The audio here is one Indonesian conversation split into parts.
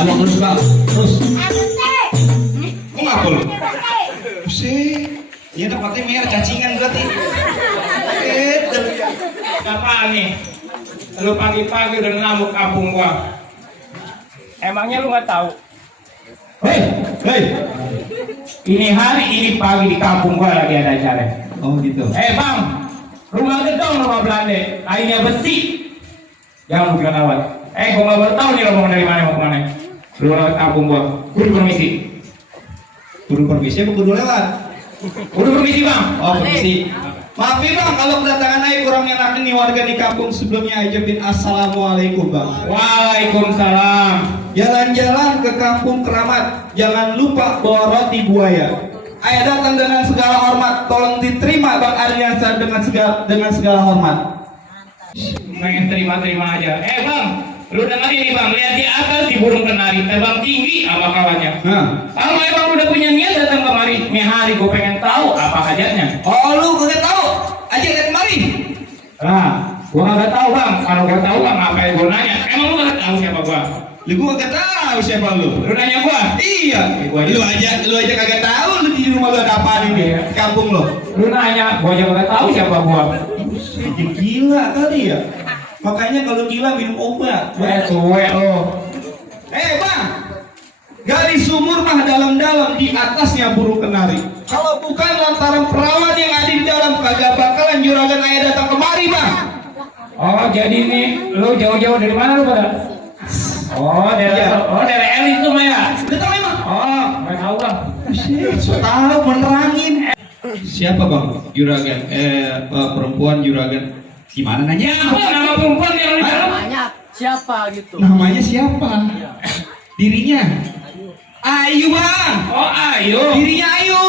Kalau terus bang, terus. Kok ngapa lu? Buset, ya dapatnya merah cacingan berarti. Apaan nih? Lu pagi-pagi udah ngamuk kampung gua. Emangnya lu nggak tahu? Hei, Ini hari ini pagi di kampung gua lagi ada acara. oh gitu. Bang, rumah gedong rumah Belanda, kainnya besi. Jangan lu bilang awal. Gua nggak baru tahu nih lo mau dari mana mau kemana. Lu lewat kampung gua, kudu permisi. Kudu permisi apa kudu lewat? Kudu permisi bang. Oh permisi. Maaf nih bang, kalau kedatangan Aik kurang enak nih warga di kampung sebelumnya ajabin assalamualaikum bang. Waalaikumsalam. Jalan-jalan ke kampung Keramat, jangan lupa bawa roti buaya. Ayah datang dengan segala hormat, tolong diterima Bang Ardiansa dengan segala hormat. Pengen terima-terima aja. Bang, lu dengerin nih bang, lihat di atas di burung kenari, terbang tinggi sama kawannya. Nah, Kalau emang udah punya niat datang kemari, nih hari gue pengen tahu apa hajatnya. oh lu gak tahu? Aja lihat kemari. Nah, gue nggak tahu bang. Kalau gak tahu bang, apa yang gue nanya? Emang lu nggak tahu siapa gue? Lu gak tahu siapa lu? Lu nanya gue? Iya, lu aja kagak tahu lu di rumah lu ada apa nih di kampung lu. Lu nanya, gue aja nggak tahu siapa gue. Jadi gila kali ya. Makanya kalau gila minum obat. Suwe lo. Bang, gali sumur mah dalam-dalam, di atasnya burung kenari. Kalau bukan lantaran perawan yang ada di dalam, kagak bakalan juragan ayah datang kemari bang. Oh jadi nih, lu jauh-jauh dari mana lu pada? Oh dari elit tuh Maya. Udah tahu emang? Oh, nggak tahu bang. Tahu menerangin. Siapa bang? Juragan? Perempuan juragan. Gimana nanya? Apa nama perempuan yang di dalam? Banyak siapa gitu? Namanya siapa? Dirinya? Ayu bang. Oh Ayu. Dirinya Ayu.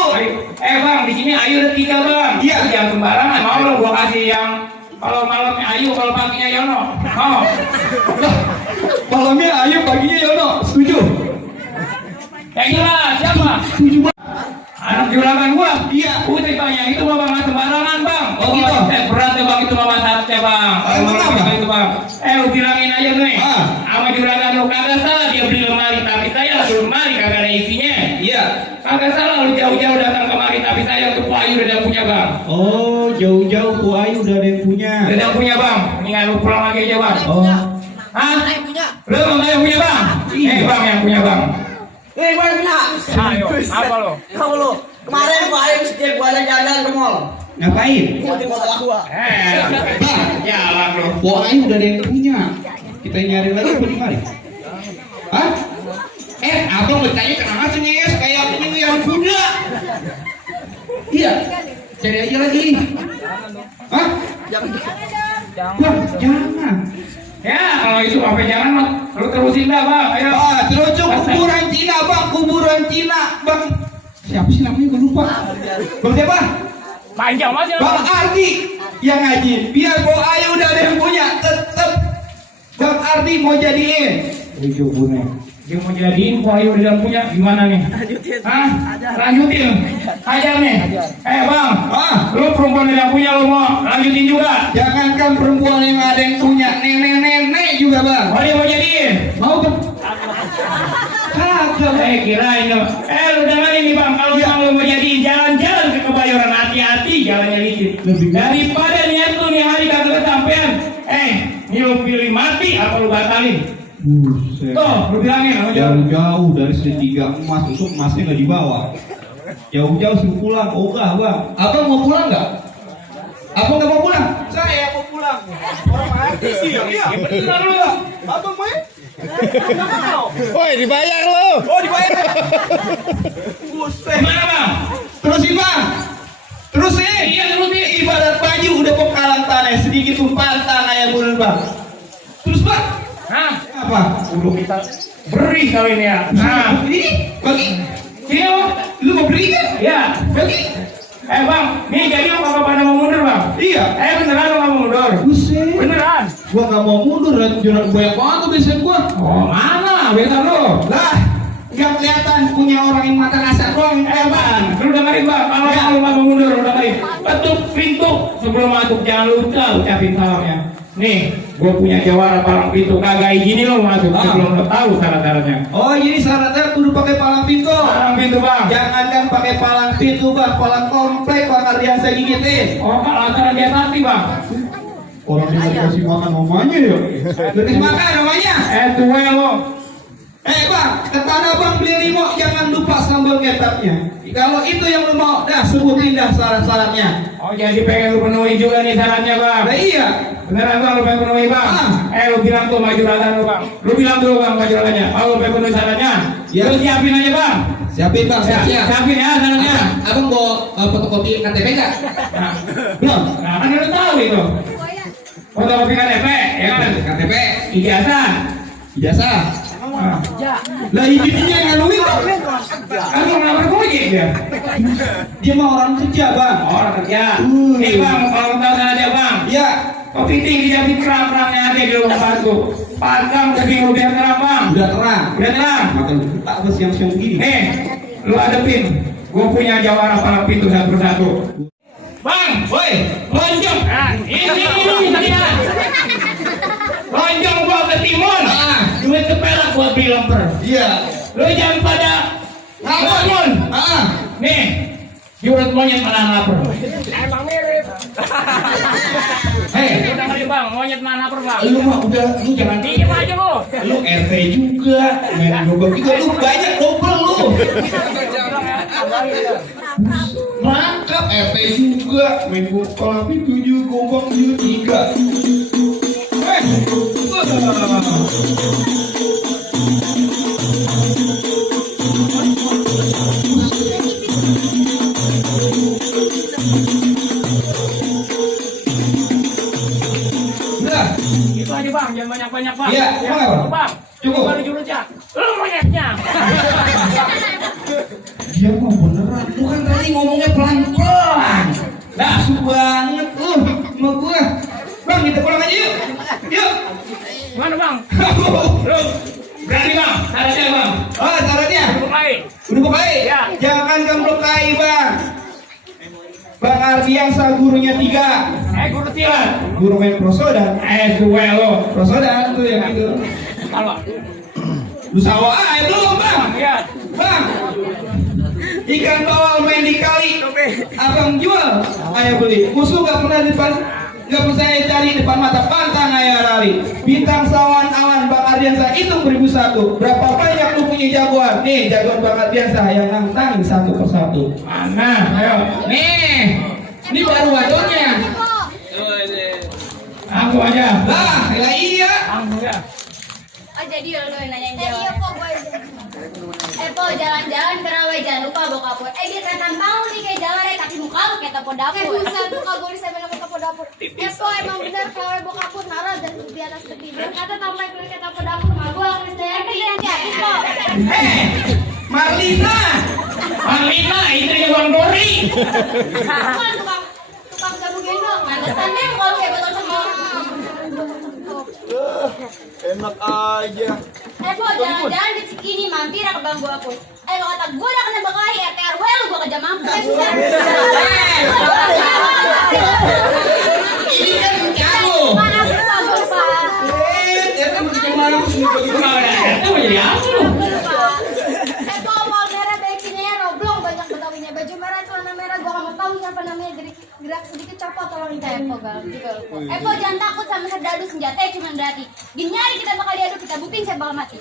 Bang, di sini Ayu ada 3 bang. Iya. Jangan sembarangan. Mau lo gua kasih yang kalau malamnya Ayu, kalau paginya Yono. Oh. Malamnya Ayu, paginya Yono. Setuju? Yang jelas siapa? Setuju bang. Anak juragan gua. Iya. Putri tanya itu mah bang sembarangan bang. Oh, gitu. Berat ya bang itu mah masatnya bang. Emang apa? Itu bang. Lu bilangin aja nih. Ah. Sama juragan lu kagak salah dia beli lemari, tapi saya lemari kagak ada isinya. Iya. Kagak salah lu jauh-jauh datang kemari, tapi saya untuk Ayu udah punya bang. Oh, jauh-jauh Bu Ayu udah ada yang punya. Udah punya bang. Mendingan lu pulang lagi aja bang. Oh. Hah? Saya punya. Lu nggak yang punya bang? Iya. Bang yang punya bang. Gue punya. Ayo, apa lo? Kamu lu. Kemarin gua ayo setiap gua jalan ke mall. Ngapain? Gua di motor gua. Bang, Jalan lo. Bu Ayu udah ada yang punya. Kita nyari lagi apa di mari? Hah? Abang bertanya kenapa sih Nyes? Kayak ini yang punya. Iya. Cari aja lagi. Hah? Jangan. Bang, jangan. Ya, kalau itu apa jangan mah lu terusin dah bang. Ayo. Terus kuburan Cina bang, kuburan Cina bang. Siapa sih namanya? Gue lupa. Bang siapa? Panjang masih. Bang Ardi yang ngaji. Biar Bu Ayu udah ada yang punya, tetep Bang Ardi mau jadiin. Lucu bune. Dia mau jadiin Wahyu udah punya gimana nih? Lanjutin. Hah? Lanjutin. Hajar nih. Bang. Lu perempuan yang punya lu mau lanjutin juga. Jangankan perempuan yang ada yang punya, nenek-nenek juga bang. Oh dia mau jadiin. Mau kan? Kagak. Kirain lo. Lu dengerin nih bang. Kalau emang lu mau jadiin jalan-jalan ke Kebayoran, hati-hati jalannya licin. Daripada niat lu nih hari kagak kesampean. Ini lu pilih mati apa lu batalin? Buset. Tuh, lu bilangin sama jauh. Jauh-jauh dari segitiga emas, untuk emasnya nggak dibawa. Jauh-jauh suruh pulang. Ogah bang. Abang mau pulang nggak? Abang nggak mau pulang? Saya mau pulang. Orang mati sih. Iya. Bener lu. Abang main? Woi, dibayar lo. Oh dibayar. Buset. Gimana bang? Terusin bang. Terusin. Iya terusin. Ibarat baju udah pekalan tanah, sedikit tumpahan tanah yang bener bang. Terus bang. Hah? Apa? Kudu kita beri kali ini ya. Nah, Ini bagi. sini lo. Lu mau beri kan? Ya. Bagi. Bang, nih jadi lo kagak pada mau mundur bang? Iya. Beneran lo nggak mau mundur? Buset. Beneran? Gua nggak mau mundur, juran banyak banget tuh biasanya gua. Oh mana? Bener lo? Lah, nggak kelihatan punya orang yang mata kasar doang. Bang, lu dengerin bang. Kalau lu nggak mau mundur, lu dengerin. Ketuk pintu sebelum masuk jangan lupa ucapin salamnya. Nih, gue punya jawara palang pintu kagak gini lo masuk sebelum lo tahu syarat-syaratnya. Oh, jadi syaratnya kudu pakai palang pintu. Palang pintu bang. Jangan kan pakai palang pintu bang, palang komplek Bang Ardiansa gigitin. Oh, kalau acara dia hati bang. Orang dia kasih makan mamanya ya. Kasih makan namanya. Tuwe lo. Bang, kata abang beli limo jangan lupa sambal kecapnya. Kalau itu yang lu mau, dah sebutin dah syarat-syaratnya. Oh, jadi pengen lu penuhi juga nih syaratnya bang. Nah iya. Beneran bang, lu pengen penuhi bang? Lu bilang tuh maju rakan lu bang. Lu bilang dulu bang maju rakannya. Oh, lu pengen penuhi syaratnya. Ya. Lu siapin aja bang. Siapin bang, siap. Siapin ya syaratnya. Abang mau fotokopi KTP nggak? Nah, Belum. nah kan lu tahu itu. Fotokopi KTP, ya kan? KTP, Ijazah. ijazah. Nah. Lah hidupnya yang ngaluin kok. Kan lu ngelamar gojek dia. Dia mau orang kerja bang. Oh, orang kerja. Nih bang, kalau tahu syaratnya bang. Iya. Kok titik dijadi perang-perangnya ada di rumah batu. Pasang kuping lu biar terang bang. Udah terang. Udah terang. Makan tak apa siang-siang begini. Lu hadepin. Gue punya jawara palang pintu satu persatu. Bang, Woi, lonjong. Ini tadi. Lonjong gua ke timun. Duit ke perak gua beli lemper. iya. Lu jangan pada ngawon. Nih, jurut monyet mana lapar. Emang mirip. Udah kali bang, monyet mana lapar bang. Lu mah udah, lu jangan Diem aja lu. lu RT juga, main gobak juga lu banyak double lu. Mantap RT juga, main gobak itu juga gobak juga 3. Udah. Itu aja bang, jangan banyak-banyak bang. Iya, Ya, bang. cukup bang. Cukup. Baru jurusnya. Lu monyetnya. Dia mau beneran, lu kan tadi ngomongnya pelan-pelan. Nafsu banget lu sama gua. Bang, kita pulang aja yuk. Yuk. Mana bang? Lu berani bang? Syaratnya bang. Oh, syaratnya Mulai. udah bukai? Ya. Jangan kamu bukai bang. Bang Ardiansa gurunya 3. Guru silat. Guru main prosodan. Gue lo. Prosodan tuh yang itu. Kalau Lu sawa belum bang? ya. Bang. Ikan bawal main di kali. Abang jual. Ayo beli. Musuh gak pernah depan. Gak percaya cari depan mata pantang ayah rali. Bintang sawan awan Bang Ardiansa hitung 1001. Berapa banyak lu punya jagoan? Nih jagoan Bang Ardiansa yang nantangin satu persatu. Mana? Ayo. Nih, ini baru wadonnya. Aku aja. Lah, ya iya. Aku ya. Oh jadi lo yang nanyain jawab. Po jalan-jalan ke rawe jangan lupa bawa kapur. Dia kata mau nih kayak jalan kaki muka lu kayak tapo dapur. Bukan muka gue bisa bener tapo dapur. Po emang bener kalau bawa kapur naruh dan di atas tepi. Kata tampai gue kayak tapo dapur. Mah gue akan saya habis po. Marlina. Marlina, istrinya Bang Dori. Bukan tukang jamu gendong. Mantesannya kalau kayak betul semua. Enak aja. Po jalan-jalan di Cikini mampir ke bangku aku. Lo kata gue udah kena bakal RT RW lu gue kerja mampir. Ini kan jago. Maaf Pak, Pak. Ternyata begitu malu sini bagi Kalau ada RT mau jadi apa lu? Kalau mau merah baiknya roblong banyak betawinya baju merah celana merah gua nggak mau tahu siapa namanya jadi gerak sedikit copot tolong kita Epo gal juga Epo jangan takut sama serdadu senjata cuma berarti gini nyari kita bakal diadu kita buktiin saya bakal mati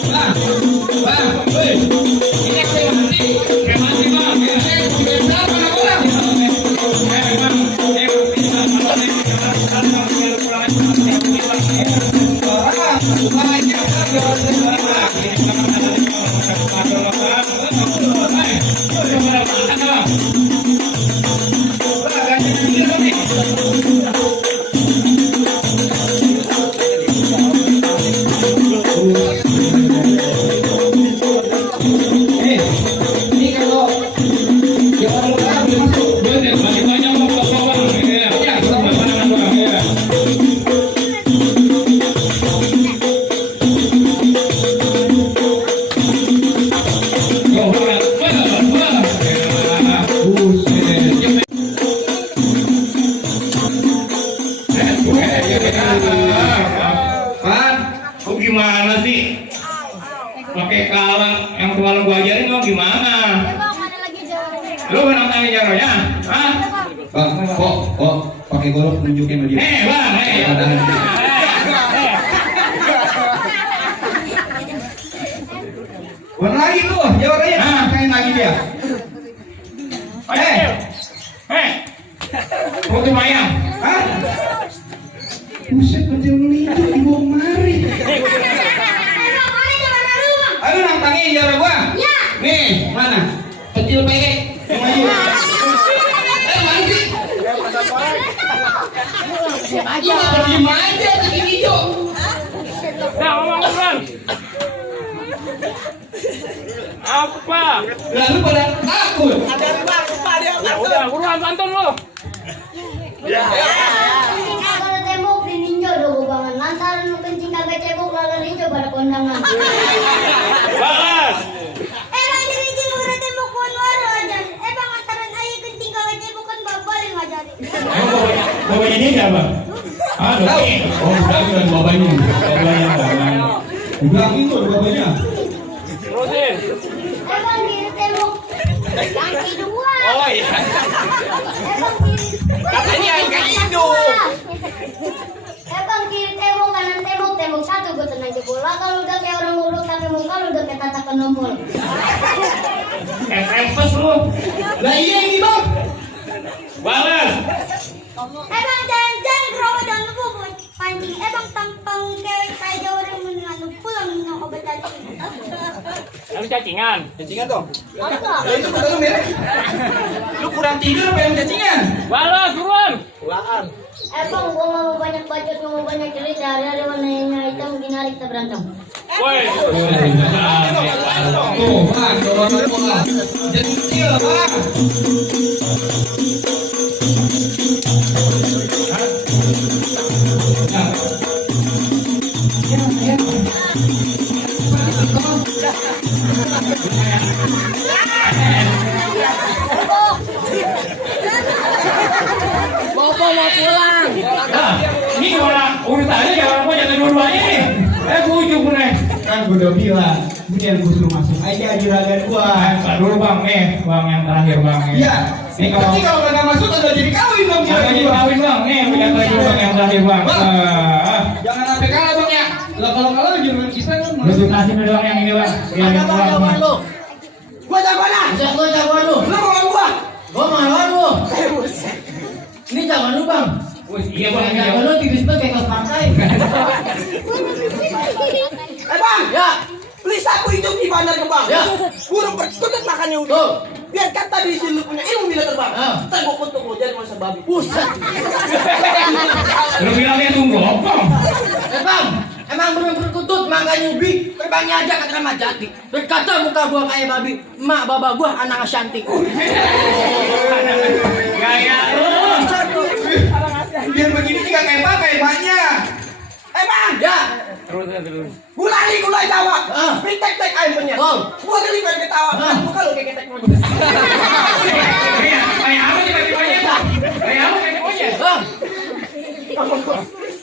Bang, woi. Ini yang penting. Mati bang. Saya sudah berapa orang? Bang, kok pakai golok nunjukin sama dia. Bang, Bukan lagi tuh, jawabannya kain lagi dia. Roti mayang. Hah? Buset, kecil itu dibawa mari. Emang mana jawaban lu, Bang? Ayo nantangin jawaban gua. Ya. Nih, mana? Kecil pendek. Yang maju. Mana sih? Diem aja, kaki hijau. Nah, ngomong Bang. Apa? Lalu pada takut. Ya udah, buruan tonton lo. Kencing kagak tembok di ninja dogo banget. Lantaran lu kencing kagak cebok lalu ninja pada kondangan. Balas. Emang kencing udah tembok kon waru aja. Emang lantaran aja kencing kagak cebok kan babalik aja. Bapaknya dia siapa? Aduh. Oh, udah bilang bapaknya. Bapaknya. Bilang itu bapaknya. Terusin. Emang kiri tembok yang kedua. Oh iya. Emang kiri. Katanya yang kayak hidung. Emang kiri tembok kanan tembok tembok satu gue tenang jebol. Lah kalau udah kayak orang ngurut tapi muka lu udah kayak tatakan nombol. Efes lu. Lah iya ini bang. Balas. Emang jangan kerobot jangan lupa buat pancing. Emang tampang kayak jauh orang menengah pulang minum obat cacing. Lalu cacingan. Cacingan dong. Apa? Itu kata lu merek. Lu kurang tidur apa yang cacingan? Balas, buruan. Ulaan. Emang gua nggak mau banyak bacot nggak mau banyak cerita. Hari-hari warnanya hitam gini hari kita berantem. Woi. Tuh, bang, jawaban gua. Jadi kecil, bang. Bobo mau pulang. Nah, ini gimana? Urusannya jangan gua jatuh dua-duanya nih. Ujung gue nih. Kan gua udah bilang, kemudian gua suruh masuk aja juragan gua. Pak dulu bang, nih bang yang terakhir bang. Iya. Ini kalau Tapi kalau nggak masuk udah jadi kawin dong jangan juragan jadi gua. kawin bang, nih yang terakhir bang yang terakhir bang. Bang. Jangan sampai kalah bang ya. Lah kalau kalah juragan kita kan Presentasi doang yang ini bang. Yang Ada bang jawaban lu. Gua jagoan. Gua jagoan lu. Lu mau gua? Gua mau lu. Ini jagoan lu bang. Iya bang, Yang jagoan lu tipis banget kayak kelas pantai. Bang. Ya. Please aku hidup di bandar kembang. Ya. Burung perkutut makannya udah. Tuh. Biar kata di sini lu punya ilmu bila terbang. Ah. Ntar gua kutuk lu jadi masa babi. Buset. lu bilang dia tunggu opong. Bang, emang belum berkutut mangga nyubi, terbangnya aja ke Kramat Jati. Berkata muka gua kayak babi, emak baba gua anak Ashanti. Gaya lu. biar begini juga kayak banyak. Bang. Ya. Terus. Gulali gulai Jawa. Ah. Pitek-tek air punya. Oh. Gua kali pengen ketawa. Ah. Muka lu kayak ketek monyet. Kayak apa sih bagi monyet? Kayak apa kayak monyet? Bang,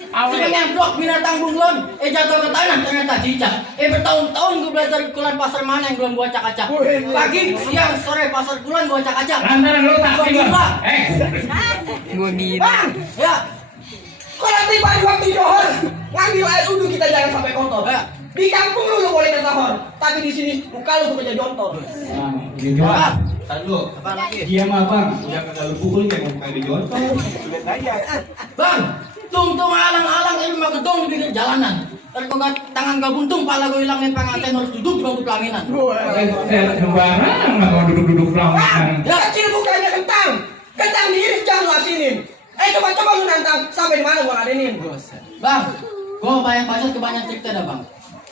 Awalnya. sudah nyemplok binatang bunglon, jatuh ke tanah ternyata cicak. Bertahun-tahun gue belajar kulan pasar mana yang belum gua acak-acak. Pagi, siang, sore pasar kulan gua acak-acak. Lantaran lu taksi bang. Bang. Ya. Kalau tiba di waktu johor, ngambil air udu kita jangan sampai kotor. Ya. Di kampung lu boleh kesahor, tapi di sini muka lu kerja jontor. Gitu Ah. Tadi lu. Apa lagi? Dia mah bang, udah kagak lu pukul kayak mau buka di jontor. Bang, tungtung alang-alang ini mah gedong di pinggir jalanan. Kalau tangan gak buntung, pala gue hilang nih pengantin harus duduk di bangku pelaminan. Sembarangan mah kalau duduk-duduk pelaminan. Ya kecil bukannya kentang, kentang diiris jangan lu asinin. Coba lu nantang, sampai di mana gua ladenin. Bang, gua banyak bacot kebanyak cerita dah bang.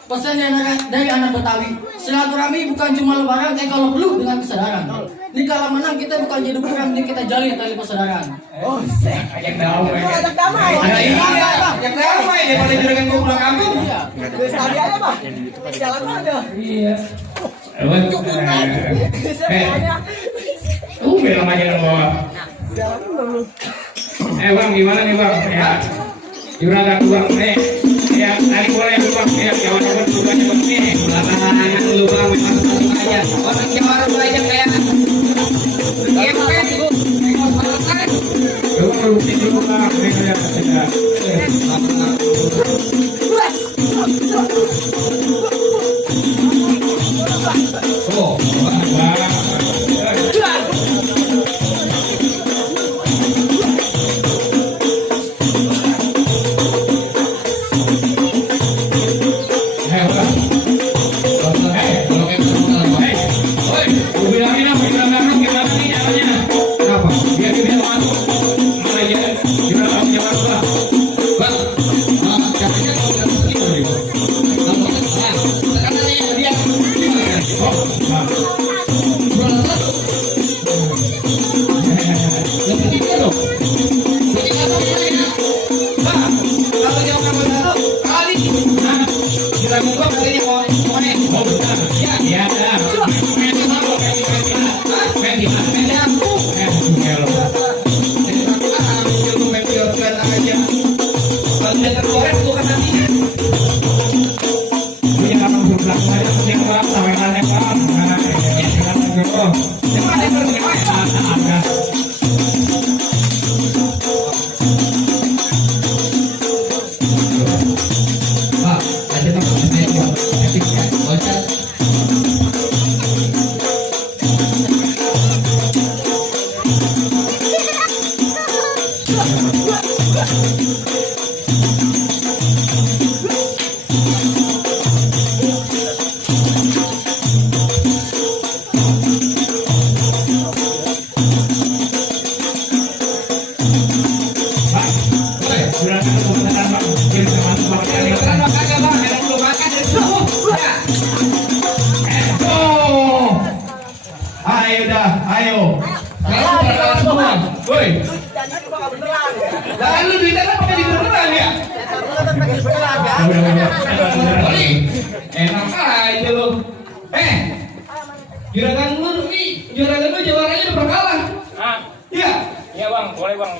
Pesan dari anak Betawi, silaturahmi bukan cuma lebaran, kalau perlu dengan kesadaran. Di kala menang kita bukan jadi bukan, penting kita jalin tali persaudaraan. Oh, Ajak tahu. ada damai. Nah iya, yang ramai daripada juragan gua pulang kampung. Iya. Terus tadi aja bang, jalan aja. Iya. Semuanya. Bilang aja yang bawa. Jalan dulu. Bang, gimana nih bang? Ya, juragan bang, ya, hari boleh bang, ya, jawaban tugasnya bang nih. Belakangan lu bang, memang masuk aja. Orang Jawa belajar kayak. Kayak apa itu? dulu, dulu Bang. Ya. Oh, kenapa? Biar dia bisa masuk. Malah ya, juragan jangan lupa. Bang, katanya kalau udah segini nih, kalau sekarang dia gimana? Oh, Bang. Jualan satu. Yang ketiga dong. Ketiga dong ya. Bang, kalau jauh kamu satu kali. Juragan gua katanya mau nih. Oh, benar. Ya, Ya, dah. Main sama lo, main di mana? ini aku. Hello. Ambil main biarkan aja. Kalau dia tergores gua kan nanti. Punya kapal sebelah saya punya Bang, sampai kalian Bang. Nah, ya, silakan dulu. Yang ada yang Ada. Pak, ada tempat saya yang etik ya. Bocah. Bang, silakan kebenaran Bang. Kirim ke masuk Bang. Beneran apa kagak bang? Ada belum makan dari subuh. Ya. Oh. Ayo dah, ayo. Kalau beneran semua. Woi, Lalu duitnya pakai di beneran ya? Boleh. Enak aja lu. Juragan lu nih, juragan lu jawarannya udah berkalah. ah, Iya. iya Bang, boleh Bang.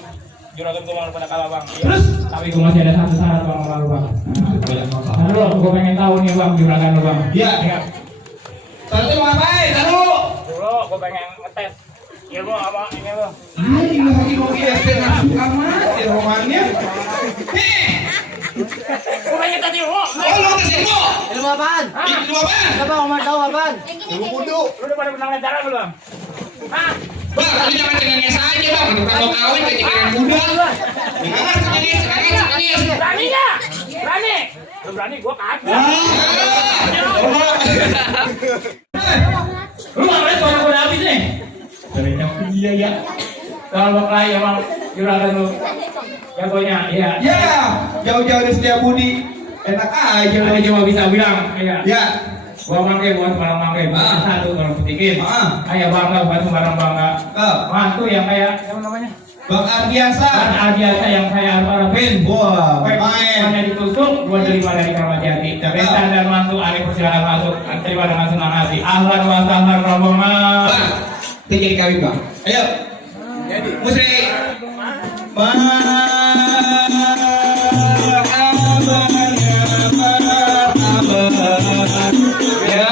Juragan gue malah pada kalah Bang. Iya. Terus? Tapi gue masih ada satu syarat Bang lalu Bang. Nah, dulu gue pengen tahu nih Bang, juragan lu Bang. Iya. Iya. Satu mau ngapain? Taruh. Dulu gue pengen ngetes ilmu apa ini lo. Lagi mau ISP langsung amat ya romannya. Gue pengen tes ilmu. Oh lu tes ilmu? Ilmu apaan? Ilmu apaan? Siapa Omar tahu apaan? Yang gini kayak Lu udah pada pernah ngeliat belum Bang? Hah? Bang, lu jangan cengenges aja bang. Kalau kawin kayak cengenges muda. Jangan cengenges. Berani nggak? Berani? Lu berani? Gue kagak. Lu nggak ngeliat suara gue udah habis nih? Iya ya. Kalau Bang Rai emang juragan lu jagonya, iya. Ya, jauh-jauh dari Setiabudi. Enak aja Kita cuma bisa bilang, iya. Ya. Gua mangke buat sembarang mangke, bukan satu kalau petikin. Kayak bangga buat sembarang bangga. Mantu yang kayak siapa namanya? Bang Ardiasa. Kan Adiasa yang saya harapin. Wah, Baik, main. hanya ditusuk, dua dari mana di Keramat Jati. Besan dan mantu, Ali persilakan masuk. Terima dengan senang hati. Ahlan wa sahlan rombongan. Bang, kita jadi kawin bang. Ayo. Musrik. Ya